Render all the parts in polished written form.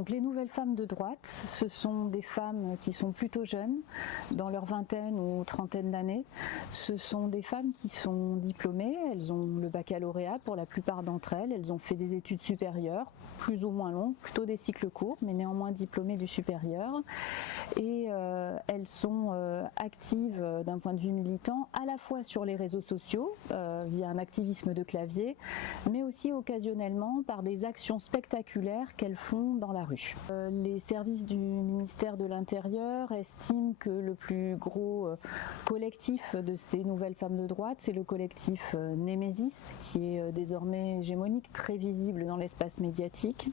Donc les nouvelles femmes de droite, ce sont des femmes qui sont plutôt jeunes, dans leur vingtaine ou trentaine d'années. Ce sont des femmes qui sont diplômées, elles ont le baccalauréat pour la plupart d'entre elles, elles ont fait des études supérieures, plus ou moins longues, plutôt des cycles courts, mais néanmoins diplômées du supérieur. Et elles sont actives d'un point de vue militant, à la fois sur les réseaux sociaux, via un activisme de clavier, mais aussi occasionnellement par des actions spectaculaires qu'elles font dans la rue. Les services du ministère de l'Intérieur estiment que le plus gros collectif de ces nouvelles femmes de droite, c'est le collectif Némésis, qui est désormais hégémonique, très visible dans l'espace médiatique.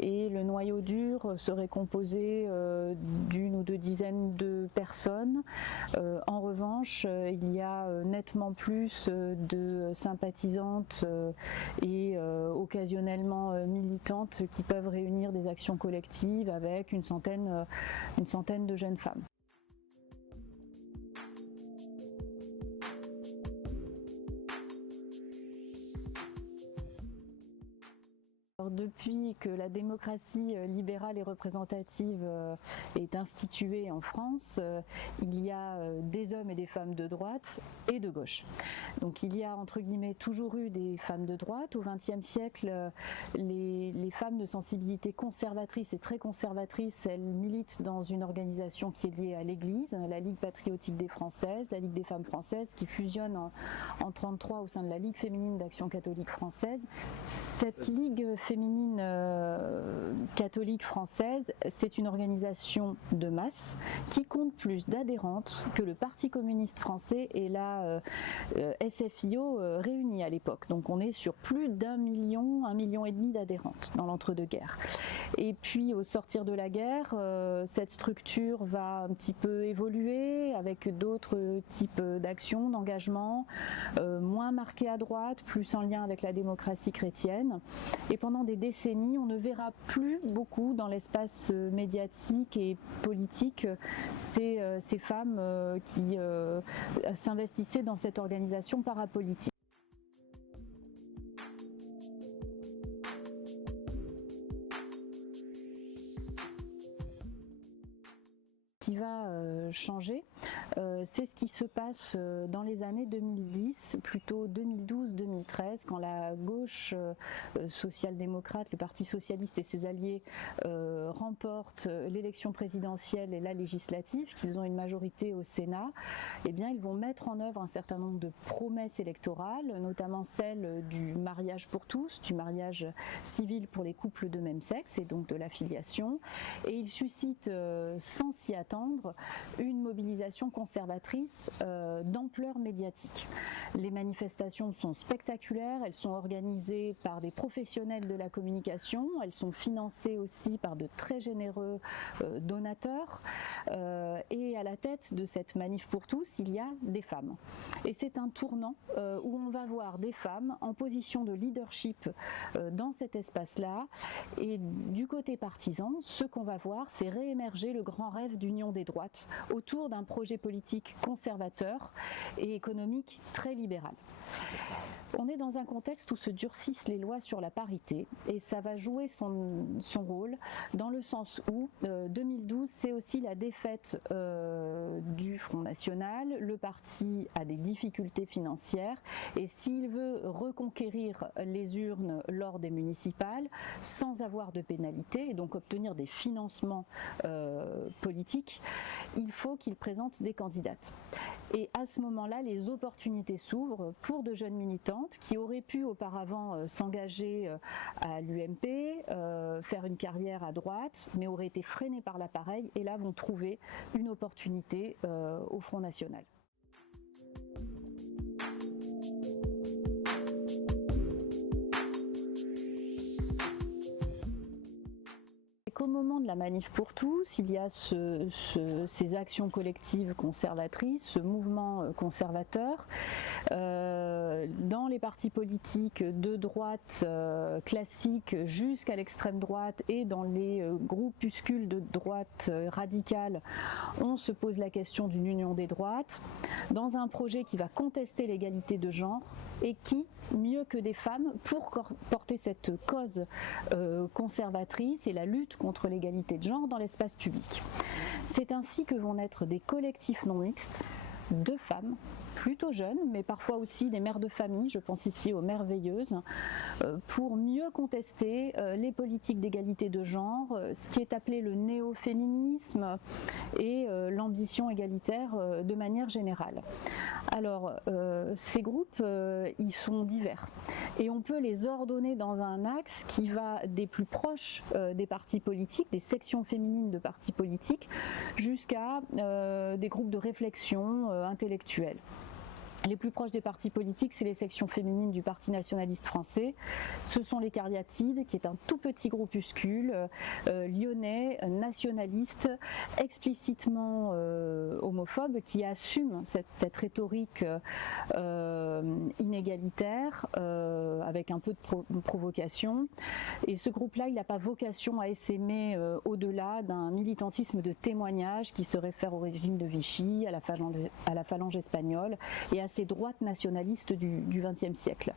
Et le noyau dur serait composé d'une ou deux dizaines de personnes. En revanche, il y a nettement plus de sympathisantes et occasionnellement militantes qui peuvent réunir des actions collectives avec une centaine de jeunes femmes. Alors, depuis que la démocratie libérale et représentative est instituée en France, il y a des hommes et des femmes de droite et de gauche. Donc il y a entre guillemets toujours eu des femmes de droite. Au XXe siècle, les femmes de sensibilité conservatrice et très conservatrice, elles militent dans une organisation qui est liée à l'Église, la Ligue patriotique des Françaises, la Ligue des femmes françaises, qui fusionne en 1933 au sein de la Ligue féminine d'action catholique française. Cette Ligue féminine catholique française, c'est une organisation de masse qui compte plus d'adhérentes que le Parti communiste français et la SFIO réunis à l'époque. Donc on est sur plus d'1 million, 1,5 million d'adhérentes dans l'entre-deux-guerres. Et puis au sortir de la guerre, cette structure va un petit peu évoluer avec d'autres types d'actions, d'engagement, moins marquées à droite, plus en lien avec la démocratie chrétienne. Et pendant des décennies, on ne verra plus beaucoup dans l'espace médiatique et politique ces femmes qui s'investissaient dans cette organisation parapolitique. Qui va changer, c'est ce qui se passe dans les années 2010, plutôt 2012-2013, quand la gauche social-démocrate, le Parti socialiste et ses alliés remportent l'élection présidentielle et la législative, qu'ils ont une majorité au Sénat. Eh bien, ils vont mettre en œuvre un certain nombre de promesses électorales, notamment celle du mariage pour tous, du mariage civil pour les couples de même sexe et donc de la filiation. Et ils suscitent, sans s'y attendre, une mobilisation conservatrice d'ampleur médiatique. Les manifestations sont spectaculaires, elles sont organisées par des professionnels de la communication, elles sont financées aussi par de très généreux donateurs et à la tête de cette manif pour tous, il y a des femmes. Et c'est un tournant où on va voir des femmes en position de leadership dans cet espace-là, et du côté partisan, ce qu'on va voir, c'est réémerger le grand rêve d'union des droites autour d'un projet politique conservateur et économique très libéral. On est dans un contexte où se durcissent les lois sur la parité et ça va jouer son rôle dans le sens où 2012 c'est aussi la défaite du Front National, le parti a des difficultés financières et s'il veut reconquérir les urnes lors des municipales sans avoir de pénalité et donc obtenir des financements politiques, il faut qu'il présente des candidates. Et à ce moment-là, les opportunités s'ouvrent pour de jeunes militantes qui auraient pu auparavant s'engager à l'UMP, faire une carrière à droite, mais auraient été freinées par l'appareil et là vont trouver une opportunité au Front National. Qu'au moment de la manif pour tous, il y a ces actions collectives conservatrices, ce mouvement conservateur dans les partis politiques de droite classiques jusqu'à l'extrême droite et dans les groupuscules de droite radicale, on se pose la question d'une union des droites, dans un projet qui va contester l'égalité de genre et qui, mieux que des femmes, pour porter cette cause conservatrice et la lutte contre l'égalité de genre dans l'espace public. C'est ainsi que vont naître des collectifs non mixtes de femmes, plutôt jeunes, mais parfois aussi des mères de famille, je pense ici aux merveilleuses, pour mieux contester les politiques d'égalité de genre, ce qui est appelé le néo-féminisme et l'ambition égalitaire de manière générale. Alors, ces groupes, ils sont divers et on peut les ordonner dans un axe qui va des plus proches des partis politiques, des sections féminines de partis politiques, jusqu'à des groupes de réflexion intellectuelle. Les plus proches des partis politiques, c'est les sections féminines du Parti nationaliste français. Ce sont les Cariatides, qui est un tout petit groupuscule lyonnais, nationaliste, explicitement homophobe, qui assume cette rhétorique inégalitaire, avec un peu de provocation. Et ce groupe-là, il n'a pas vocation à essaimer au-delà d'un militantisme de témoignage qui se réfère au régime de Vichy, à la phalange espagnole et à ces droites nationalistes du XXe siècle.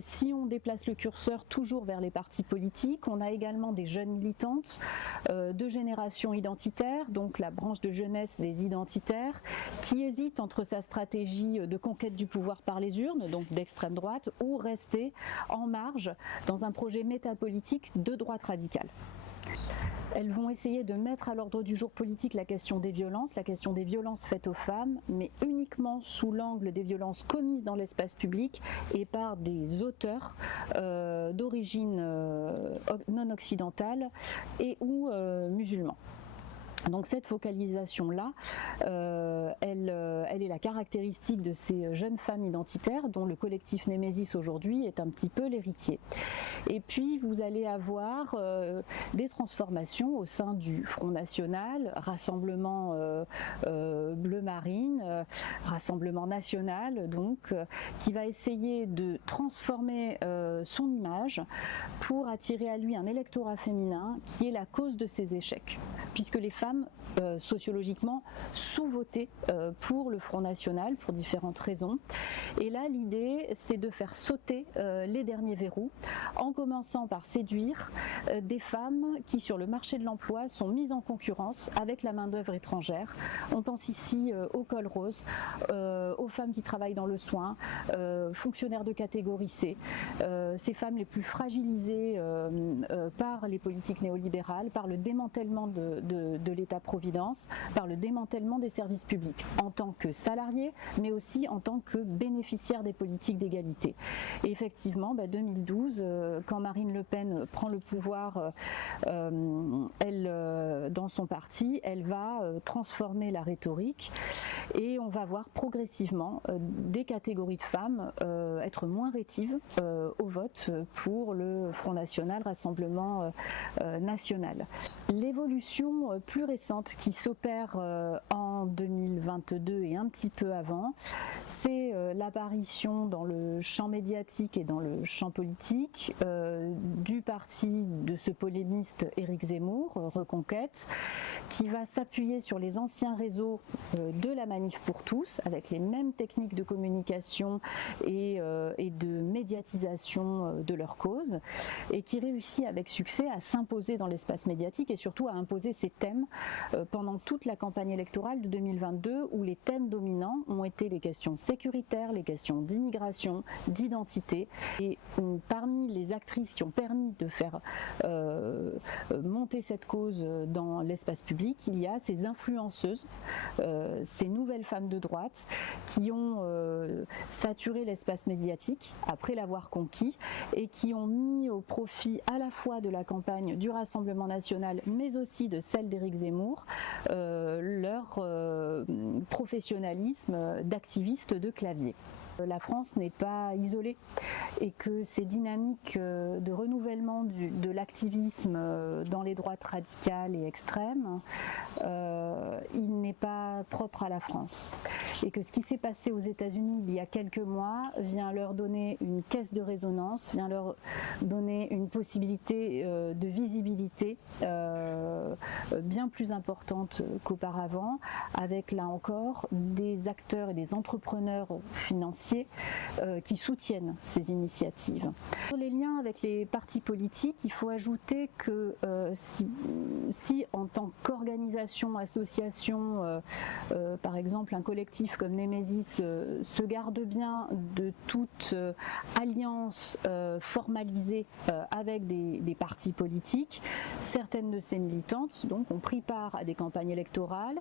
Si on déplace le curseur toujours vers les partis politiques, on a également des jeunes militantes de génération identitaire, donc la branche de jeunesse des identitaires, qui hésite entre sa stratégie de conquête du pouvoir par les urnes, donc d'extrême droite, ou rester en marge dans un projet métapolitique de droite radicale. Elles vont essayer de mettre à l'ordre du jour politique la question des violences faites aux femmes, mais uniquement sous l'angle des violences commises dans l'espace public et par des auteurs d'origine non occidentale et ou musulmans. Donc cette focalisation-là, elle est la caractéristique de ces jeunes femmes identitaires dont le collectif Némésis aujourd'hui est un petit peu l'héritier. Et puis vous allez avoir des transformations au sein du Front National, Rassemblement Bleu Marine, Rassemblement National donc, qui va essayer de transformer son image pour attirer à lui un électorat féminin qui est la cause de ses échecs, puisque les femmes sociologiquement sous-votaient pour le Front National pour différentes raisons. Et là, l'idée, c'est de faire sauter les derniers verrous, en commençant par séduire des femmes qui, sur le marché de l'emploi, sont mises en concurrence avec la main-d'œuvre étrangère. On pense ici au col rose, aux femmes qui travaillent dans le soin, fonctionnaires de catégorie C, ces femmes les plus fragilisées par les politiques néolibérales, par le démantèlement de l'État-providence, par le démantèlement des services publics, en tant que salariés, mais aussi en tant que bénéficiaires des politiques d'égalité. Et effectivement, 2012, quand Marine Le Pen prend le pouvoir, dans son parti, elle va transformer la rhétorique et on va voir progressivement des catégories de femmes être moins rétives au vote pour le Front National, Rassemblement National. L'évolution plus récente qui s'opère en 2022 et un petit peu avant, c'est l'apparition dans le champ médiatique et dans le champ politique du parti de ce polémiste Éric Zemmour, Reconquête, qui va s'appuyer sur les anciens réseaux de la Manif pour tous, avec les mêmes techniques de communication et de médiatisation de leur cause, et qui réussit avec succès à s'imposer dans l'espace médiatique et surtout à imposer ses thèmes pendant toute la campagne électorale de 2022, où les thèmes dominants ont été les questions sécuritaires, les questions d'immigration, d'identité. Et parmi les actrices qui ont permis de faire monter cette cause dans l'espace public, il y a ces influenceuses, ces nouvelles femmes de droite qui ont saturé l'espace médiatique après l'avoir conquis et qui ont mis au profit à la fois de la campagne du Rassemblement National mais aussi de celle d'Éric Zemmour leur professionnalisme d'activiste de clavier. La France n'est pas isolée et que ces dynamiques de renouvellement de l'activisme dans les droites radicales et extrêmes, il n'est pas propre à la France. Et que ce qui s'est passé aux États-Unis il y a quelques mois vient leur donner une caisse de résonance, vient leur donner une possibilité de visibilité bien plus importante qu'auparavant, avec là encore des acteurs et des entrepreneurs financiers qui soutiennent ces initiatives. Sur les liens avec les partis politiques, il faut ajouter que si en tant qu'organisation, association, par exemple un collectif comme Némésis se garde bien de toute alliance formalisée avec des partis politiques, certaines de ces militantes donc ont pris part à des campagnes électorales,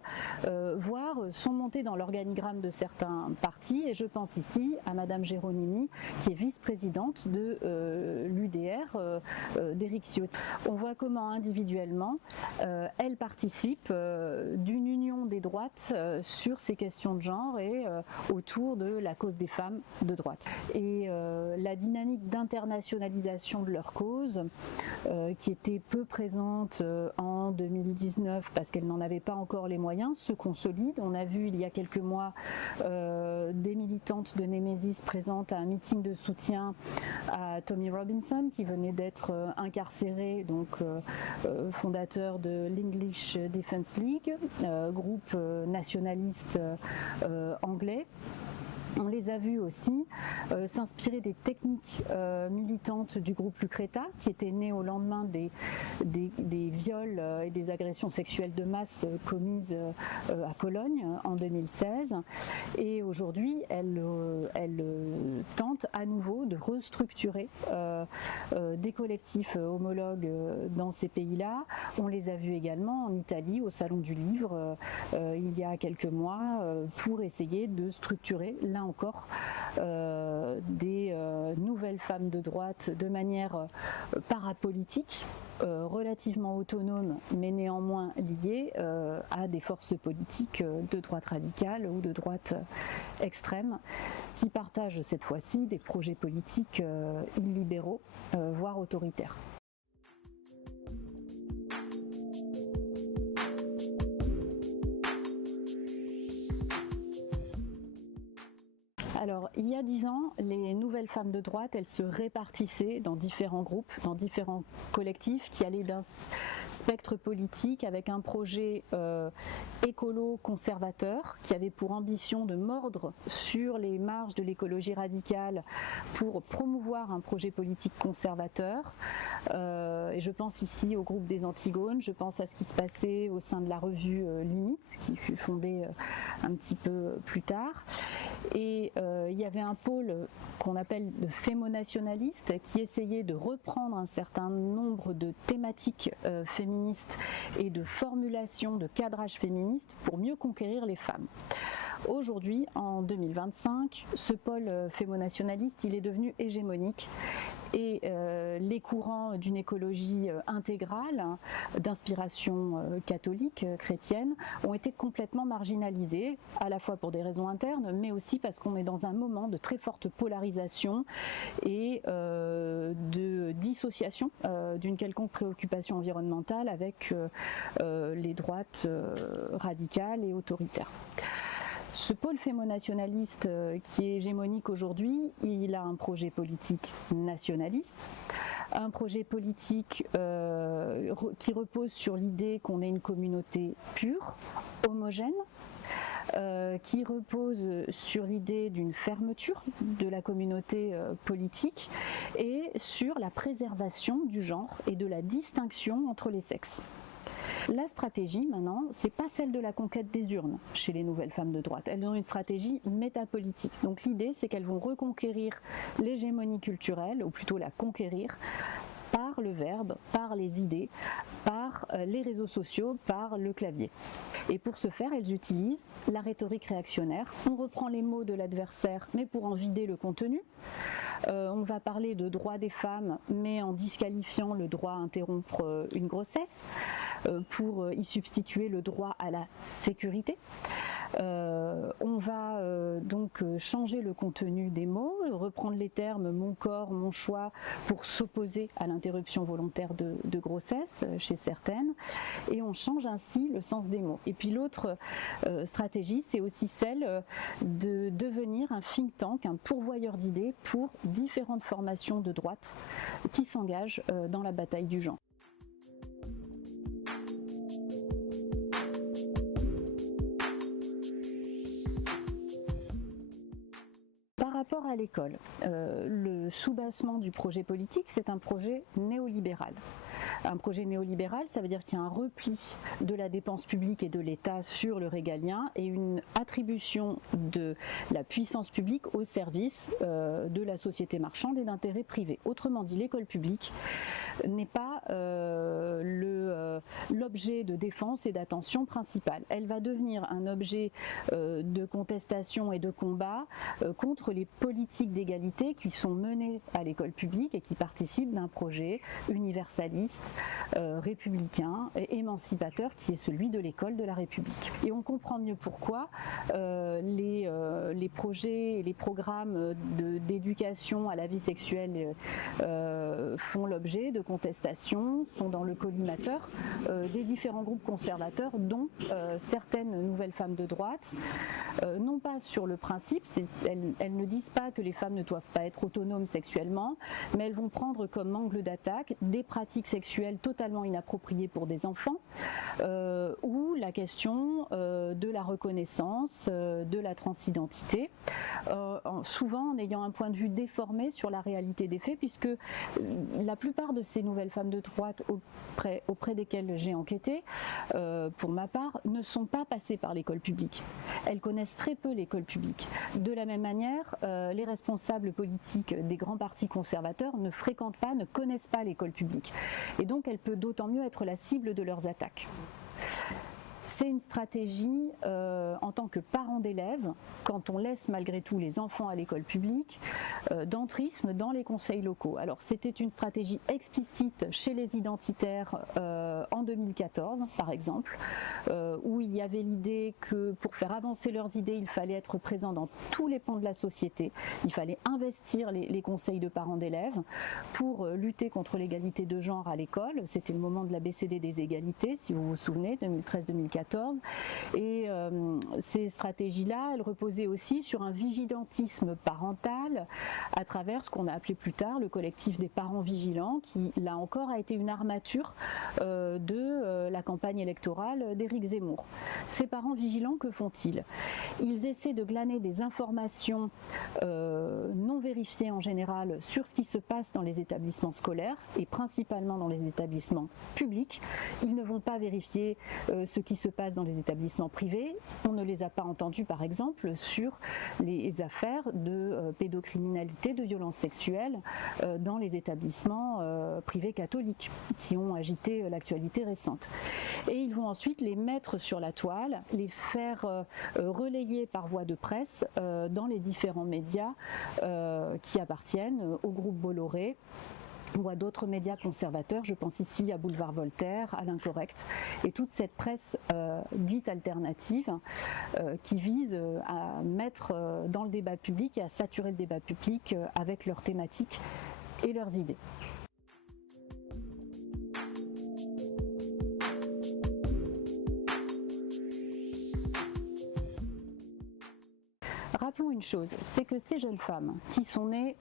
voire sont montées dans l'organigramme de certains partis, et je pense ici à Madame Géronimi qui est vice-présidente de l'UDR d'Éric Ciotti. On voit comment individuellement elle participe d'une union des droites sur ces questions de genre et autour de la cause des femmes de droite. Et la dynamique d'internationalisation de leur cause, qui était peu présente en 2019 parce qu'elle n'en avait pas encore les moyens, se consolide. On a vu il y a quelques mois des militantes de Némésis présentes à un meeting de soutien à Tommy Robinson qui venait d'être incarcéré, donc fondateur de l'English Defence League, groupe nationaliste anglais. On les a vus aussi s'inspirer des techniques militantes du groupe Lucreta, qui était né au lendemain des viols et des agressions sexuelles de masse commises à Cologne en 2016. Et aujourd'hui, elle tente à nouveau de restructurer des collectifs homologues dans ces pays-là. On les a vus également en Italie, au Salon du Livre, il y a quelques mois, pour essayer de structurer là encore des nouvelles femmes de droite de manière parapolitique, relativement autonome mais néanmoins liée à des forces politiques de droite radicale ou de droite extrême qui partagent cette fois-ci des projets politiques illibéraux, voire autoritaires. Alors, il y a 10 ans, les nouvelles femmes de droite, elles se répartissaient dans différents groupes, dans différents collectifs qui allaient d'un spectre politique avec un projet écolo-conservateur qui avait pour ambition de mordre sur les marges de l'écologie radicale pour promouvoir un projet politique conservateur. Et je pense ici au groupe des Antigones, je pense à ce qui se passait au sein de la revue Limite, qui fut fondée un petit peu plus tard. Et il y avait un pôle qu'on appelle de fémonationalistes qui essayait de reprendre un certain nombre de thématiques féministes et de formulations de cadrage féministe pour mieux conquérir les femmes. Aujourd'hui, en 2025, ce pôle fémonationaliste, il est devenu hégémonique. Et les courants d'une écologie intégrale, d'inspiration catholique, chrétienne, ont été complètement marginalisés, à la fois pour des raisons internes, mais aussi parce qu'on est dans un moment de très forte polarisation et de dissociation d'une quelconque préoccupation environnementale avec les droites radicales et autoritaires. Ce pôle fémonationaliste qui est hégémonique aujourd'hui, il a un projet politique nationaliste, un projet politique qui repose sur l'idée qu'on est une communauté pure, homogène, qui repose sur l'idée d'une fermeture de la communauté politique et sur la préservation du genre et de la distinction entre les sexes. La stratégie maintenant, c'est pas celle de la conquête des urnes chez les nouvelles femmes de droite. Elles ont une stratégie métapolitique. Donc l'idée, c'est qu'elles vont reconquérir l'hégémonie culturelle, ou plutôt la conquérir, par le verbe, par les idées, par les réseaux sociaux, par le clavier. Et pour ce faire, elles utilisent la rhétorique réactionnaire. On reprend les mots de l'adversaire, mais pour en vider le contenu. On va parler de droit des femmes, mais en disqualifiant le droit à interrompre une grossesse, pour y substituer le droit à la sécurité. On va donc changer le contenu des mots, reprendre les termes mon corps, mon choix pour s'opposer à l'interruption volontaire de grossesse chez certaines, et on change ainsi le sens des mots. Et puis l'autre stratégie, c'est aussi celle de devenir un think tank, un pourvoyeur d'idées pour différentes formations de droite qui s'engagent dans la bataille du genre. Par rapport à l'école, le soubassement du projet politique, c'est un projet néolibéral. Un projet néolibéral, ça veut dire qu'il y a un repli de la dépense publique et de l'État sur le régalien et une attribution de la puissance publique au service de la société marchande et d'intérêts privés. Autrement dit, l'école publique n'est pas l'objet de défense et d'attention principale. Elle va devenir un objet de contestation et de combat contre les politiques d'égalité qui sont menées à l'école publique et qui participent d'un projet universaliste, républicain et émancipateur qui est celui de l'école de la République. Et on comprend mieux pourquoi les projets et les programmes d'éducation à la vie sexuelle font l'objet de contestations, sont dans le collimateur des différents groupes conservateurs, dont certaines nouvelles femmes de droite, non pas sur le principe, elles ne disent pas que les femmes ne doivent pas être autonomes sexuellement, mais elles vont prendre comme angle d'attaque des pratiques sexuelles totalement inappropriées pour des enfants, ou la question de la reconnaissance de la transidentité, souvent en ayant un point de vue déformé sur la réalité des faits, puisque la plupart de ces nouvelles femmes de droite auprès desquelles j'ai enquêté, pour ma part, ne sont pas passées par l'école publique. Elles connaissent très peu l'école publique. De la même manière, les responsables politiques des grands partis conservateurs ne fréquentent pas, ne connaissent pas l'école publique. Et donc elle peut d'autant mieux être la cible de leurs attaques. C'est une stratégie en tant que parent d'élèves, quand on laisse malgré tout les enfants à l'école publique, d'entrisme dans les conseils locaux. Alors c'était une stratégie explicite chez les identitaires en 2014 par exemple, où il y avait l'idée que pour faire avancer leurs idées, il fallait être présent dans tous les pans de la société, il fallait investir les conseils de parents d'élèves pour lutter contre l'égalité de genre à l'école. C'était le moment de la BCD des égalités, si vous vous souvenez, 2013-2014. Et ces stratégies-là, elles reposaient aussi sur un vigilantisme parental à travers ce qu'on a appelé plus tard le collectif des parents vigilants, qui là encore a été une armature de la campagne électorale d'Éric Zemmour. Ces parents vigilants, que font-ils? Ils essaient de glaner des informations non vérifiées en général sur ce qui se passe dans les établissements scolaires et principalement dans les établissements publics. Ils ne vont pas vérifier ce qui se passe dans les établissements privés. On ne les a pas entendus par exemple sur les affaires de pédocriminalité, de violences sexuelles dans les établissements privés catholiques qui ont agité l'actualité récente. Et ils vont ensuite les mettre sur la toile, les faire relayer par voie de presse dans les différents médias qui appartiennent au groupe Bolloré ou à d'autres médias conservateurs. Je pense ici à Boulevard Voltaire, à l'Incorrect, et toute cette presse dite alternative qui vise à mettre dans le débat public et à saturer le débat public avec leurs thématiques et leurs idées. Rappelons une chose, c'est que ces jeunes femmes qui sont nées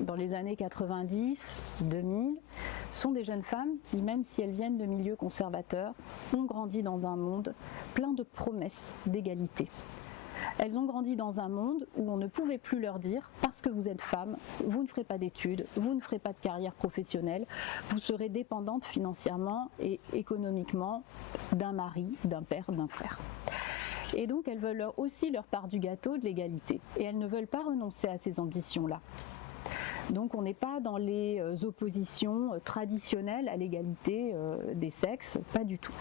dans les années 90, 2000, sont des jeunes femmes qui, même si elles viennent de milieux conservateurs, ont grandi dans un monde plein de promesses d'égalité. Elles ont grandi dans un monde où on ne pouvait plus leur dire « parce que vous êtes femme, vous ne ferez pas d'études, vous ne ferez pas de carrière professionnelle, vous serez dépendante financièrement et économiquement d'un mari, d'un père, d'un frère ». Et donc elles veulent aussi leur part du gâteau de l'égalité. Et elles ne veulent pas renoncer à ces ambitions-là. Donc on n'est pas dans les oppositions traditionnelles à l'égalité des sexes, pas du tout.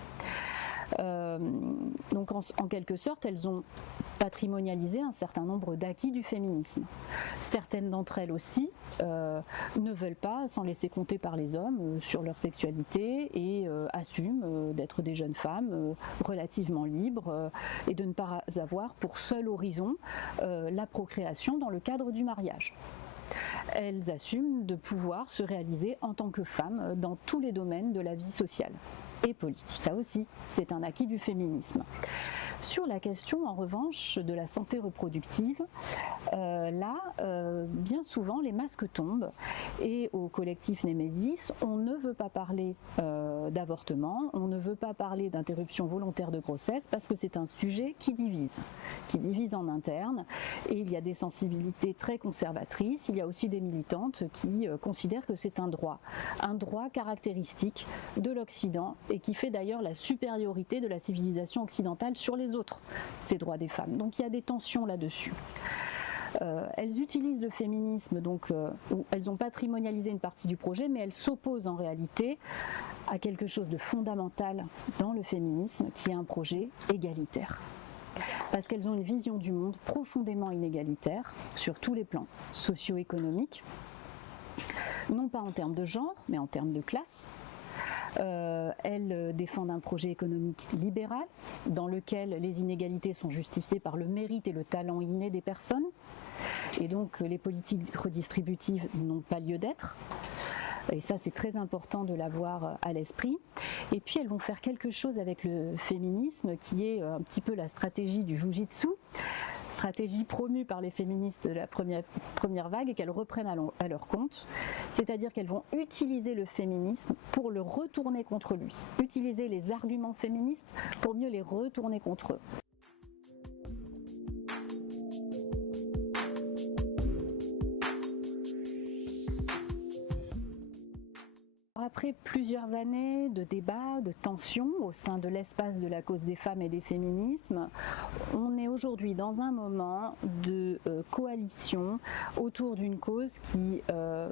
Donc en quelque sorte, elles ont patrimonialisé un certain nombre d'acquis du féminisme. Certaines d'entre elles aussi ne veulent pas s'en laisser compter par les hommes sur leur sexualité et assument d'être des jeunes femmes relativement libres et de ne pas avoir pour seul horizon la procréation dans le cadre du mariage. Elles assument de pouvoir se réaliser en tant que femmes dans tous les domaines de la vie sociale et politique. Ça aussi, c'est un acquis du féminisme. Sur la question, en revanche, de la santé reproductive, bien souvent, les masques tombent et au collectif Némésis, on ne veut pas parler d'avortement, on ne veut pas parler d'interruption volontaire de grossesse parce que c'est un sujet qui divise en interne et il y a des sensibilités très conservatrices, il y a aussi des militantes qui considèrent que c'est un droit caractéristique de l'Occident et qui fait d'ailleurs la supériorité de la civilisation occidentale sur les autres, ces droits des femmes. Donc il y a des tensions là-dessus. Elles utilisent le féminisme, elles ont patrimonialisé une partie du projet, mais elles s'opposent en réalité à quelque chose de fondamental dans le féminisme, qui est un projet égalitaire. Parce qu'elles ont une vision du monde profondément inégalitaire sur tous les plans socio-économiques, non pas en termes de genre, mais en termes de classe. Elles défendent un projet économique libéral dans lequel les inégalités sont justifiées par le mérite et le talent inné des personnes et donc les politiques redistributives n'ont pas lieu d'être. Et ça, c'est très important de l'avoir à l'esprit. Et puis, elles vont faire quelque chose avec le féminisme qui est un petit peu la stratégie du jujitsu, stratégie promue par les féministes de la première vague et qu'elles reprennent à leur compte. C'est-à-dire qu'elles vont utiliser le féminisme pour le retourner contre lui. Utiliser les arguments féministes pour mieux les retourner contre eux. Après plusieurs années de débats, de tensions au sein de l'espace de la cause des femmes et des féminismes, on est aujourd'hui dans un moment de coalition autour d'une cause qui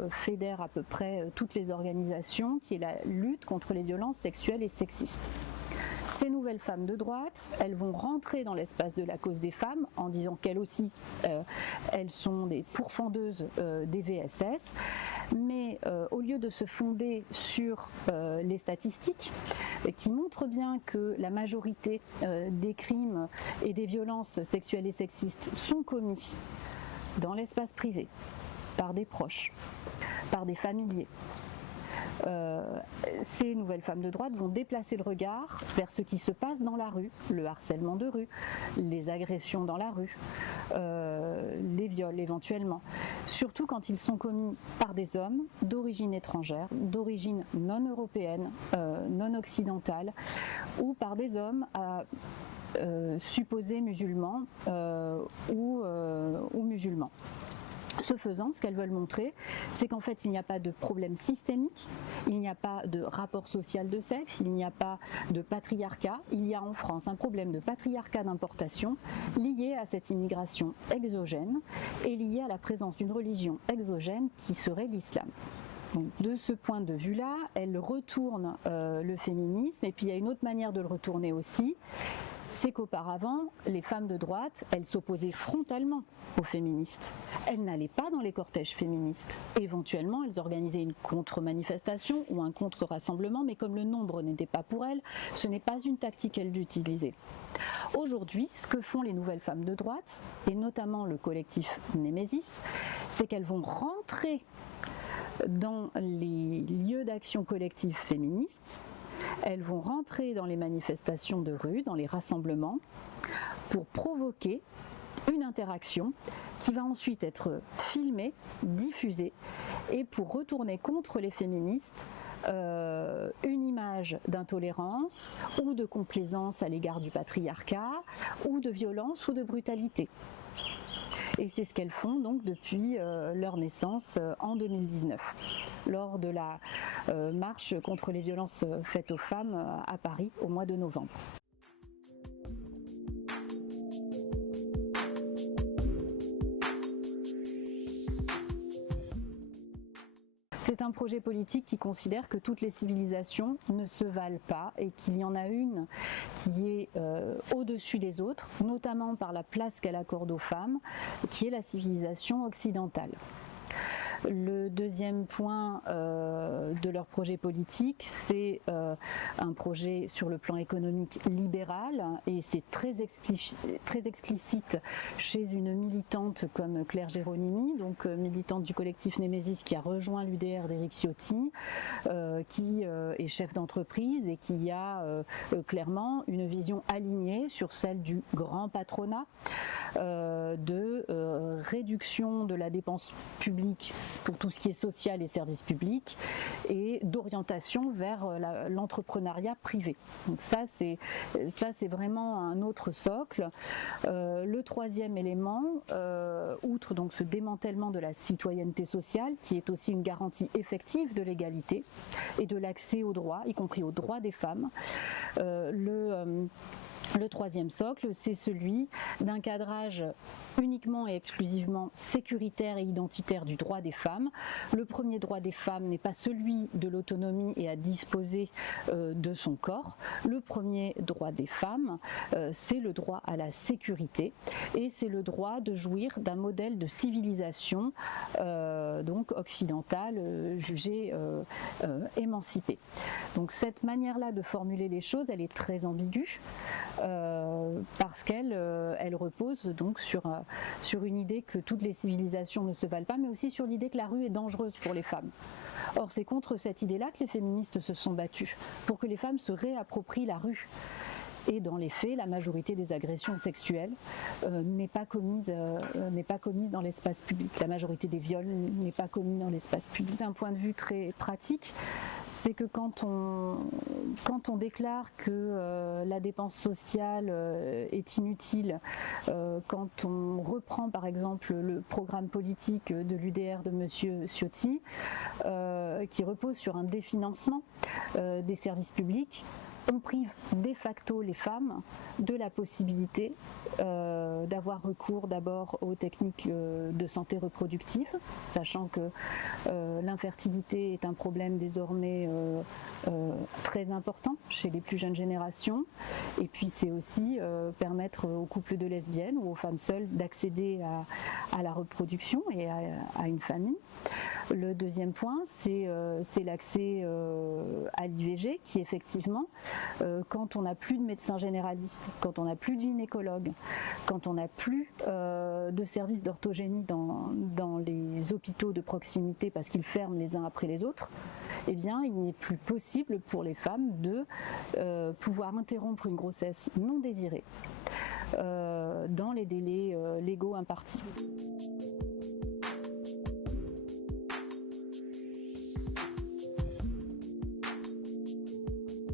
fédère à peu près toutes les organisations, qui est la lutte contre les violences sexuelles et sexistes. Ces nouvelles femmes de droite, elles vont rentrer dans l'espace de la cause des femmes en disant qu'elles aussi, elles sont des pourfendeuses des VSS. Mais au lieu de se fonder sur les statistiques qui montrent bien que la majorité des crimes et des violences sexuelles et sexistes sont commis dans l'espace privé, par des proches, par des familiers, ces nouvelles femmes de droite vont déplacer le regard vers ce qui se passe dans la rue, le harcèlement de rue, les agressions dans la rue, les viols éventuellement, surtout quand ils sont commis par des hommes d'origine étrangère, d'origine non européenne, non occidentale, ou par des hommes à supposés musulmans ou musulmans. Ce faisant, ce qu'elles veulent montrer, c'est qu'en fait, il n'y a pas de problème systémique, il n'y a pas de rapport social de sexe, il n'y a pas de patriarcat. Il y a en France un problème de patriarcat d'importation lié à cette immigration exogène et lié à la présence d'une religion exogène qui serait l'islam. Donc, de ce point de vue-là, elle retourne le féminisme, et puis il y a une autre manière de le retourner aussi, c'est qu'auparavant, les femmes de droite, elles s'opposaient frontalement aux féministes. Elles n'allaient pas dans les cortèges féministes. Éventuellement, elles organisaient une contre-manifestation ou un contre-rassemblement, mais comme le nombre n'était pas pour elles, ce n'est pas une tactique qu'elles utilisaient. Aujourd'hui, ce que font les nouvelles femmes de droite, et notamment le collectif Némésis, c'est qu'elles vont rentrer dans les lieux d'action collective féministes. Elles vont rentrer dans les manifestations de rue, dans les rassemblements, pour provoquer une interaction qui va ensuite être filmée, diffusée, et pour retourner contre les féministes une image d'intolérance ou de complaisance à l'égard du patriarcat, ou de violence ou de brutalité. Et c'est ce qu'elles font donc depuis leur naissance en 2019, lors de la marche contre les violences faites aux femmes à Paris au mois de novembre. C'est un projet politique qui considère que toutes les civilisations ne se valent pas et qu'il y en a une qui est au-dessus des autres, notamment par la place qu'elle accorde aux femmes, qui est la civilisation occidentale. Le deuxième point de leur projet politique, c'est un projet sur le plan économique libéral, et c'est très explicite chez une militante comme Claire Géronimi, donc militante du collectif Némésis qui a rejoint l'UDR d'Éric Ciotti, qui est chef d'entreprise et qui a clairement une vision alignée sur celle du grand patronat, de réduction de la dépense publique pour tout ce qui est social et services publics, et d'orientation vers l'entrepreneuriat privé. Donc ça c'est vraiment un autre socle. Le troisième élément, outre donc ce démantèlement de la citoyenneté sociale, qui est aussi une garantie effective de l'égalité et de l'accès aux droits, y compris aux droits des femmes, le troisième socle, c'est celui d'un cadrage uniquement et exclusivement sécuritaire et identitaire du droit des femmes. Le premier droit des femmes n'est pas celui de l'autonomie et à disposer de son corps. Le premier droit des femmes, c'est le droit à la sécurité, et c'est le droit de jouir d'un modèle de civilisation donc occidentale jugée émancipée. Donc cette manière-là de formuler les choses, elle est très ambiguë, parce qu'elle repose donc sur une idée que toutes les civilisations ne se valent pas, mais aussi sur l'idée que la rue est dangereuse pour les femmes. Or, c'est contre cette idée-là que les féministes se sont battues, pour que les femmes se réapproprient la rue. Et dans les faits, la majorité des agressions sexuelles n'est pas commise dans l'espace public. La majorité des viols n'est pas commise dans l'espace public. D'un point de vue très pratique, c'est que quand on déclare que la dépense sociale est inutile, quand on reprend par exemple le programme politique de l'UDR de M. Ciotti, qui repose sur un définancement des services publics, on prive de facto les femmes de la possibilité d'avoir recours d'abord aux techniques de santé reproductive, sachant que l'infertilité est un problème désormais très important chez les plus jeunes générations. Et puis c'est aussi permettre aux couples de lesbiennes ou aux femmes seules d'accéder à la reproduction et à une famille. Le deuxième point, c'est l'accès à l'IVG, qui effectivement, quand on n'a plus de médecins généralistes, quand on n'a plus de gynécologues, quand on n'a plus de services d'orthogénie dans les hôpitaux de proximité parce qu'ils ferment les uns après les autres, eh bien, il n'est plus possible pour les femmes de pouvoir interrompre une grossesse non désirée dans les délais légaux impartis.